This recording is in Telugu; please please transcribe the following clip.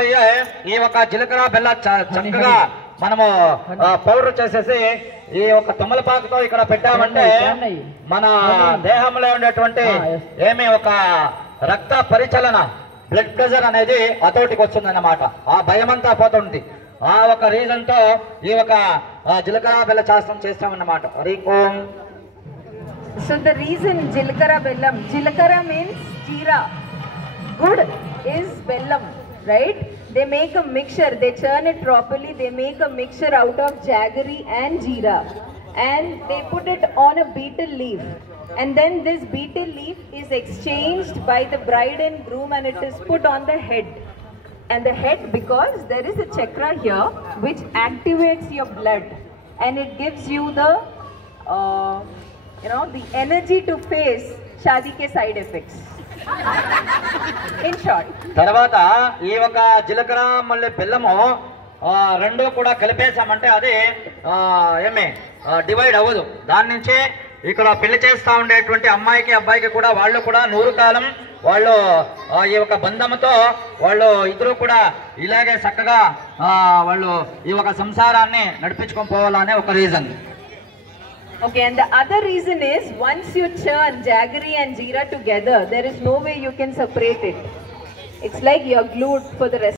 ఈ ఒక జీలకర్ర బెల్ల చక్కగా మనము పౌడర్ చేసేసి ఈ ఒక తమలపాకుతో ఇక్కడ పెట్టామంటే మన దేహంలో ఉండేటువంటి ఏమి ఒక రక్త పరిచలన బ్లడ్ ప్రెషర్ అనేది అతోటికి వస్తుంది అన్నమాట. ఆ భయమంతా పోతుంది. ఆ ఒక రీజన్ తో ఈ ఒక జీలకర్ర బెల్ల శాస్త్రం చేస్తామన్నమాట. హరికోం. So the reason జీలకర్ర బెల్లం, జీలకర్ర means jeera, good is bellam, right? They make a mixture, they churn it properly, they make a mixture out of jaggery and jeera and they put it on a betel leaf, and then this betel leaf is exchanged by the bride and groom and it is put on the head. And the head, because there is a chakra here which activates your blood and it gives you the the energy to face shadi ke side effects. In short, తర్వాత ఈ ఒక జీలకర్ర మళ్ళీ బెల్లము రెండు కూడా కలిపేసామంటే అది ఏమే డివైడ్ అవ్వదు. దాని నుంచి ఇక్కడ పెళ్లి చేస్తా ఉండేటువంటి అమ్మాయికి అబ్బాయికి కూడా వాళ్ళు కూడా 100 కాలం వాళ్ళు ఈ ఒక బంధంతో వాళ్ళు ఇద్దరు కూడా ఇలాగే చక్కగా వాళ్ళు ఈ ఒక సంసారాన్ని నడిపించుకొని పోవాలనే ఒక reason. okay, and the other reason is once you churn jaggery and jeera together, there is no way you can separate it. It's like you're glued for the rest.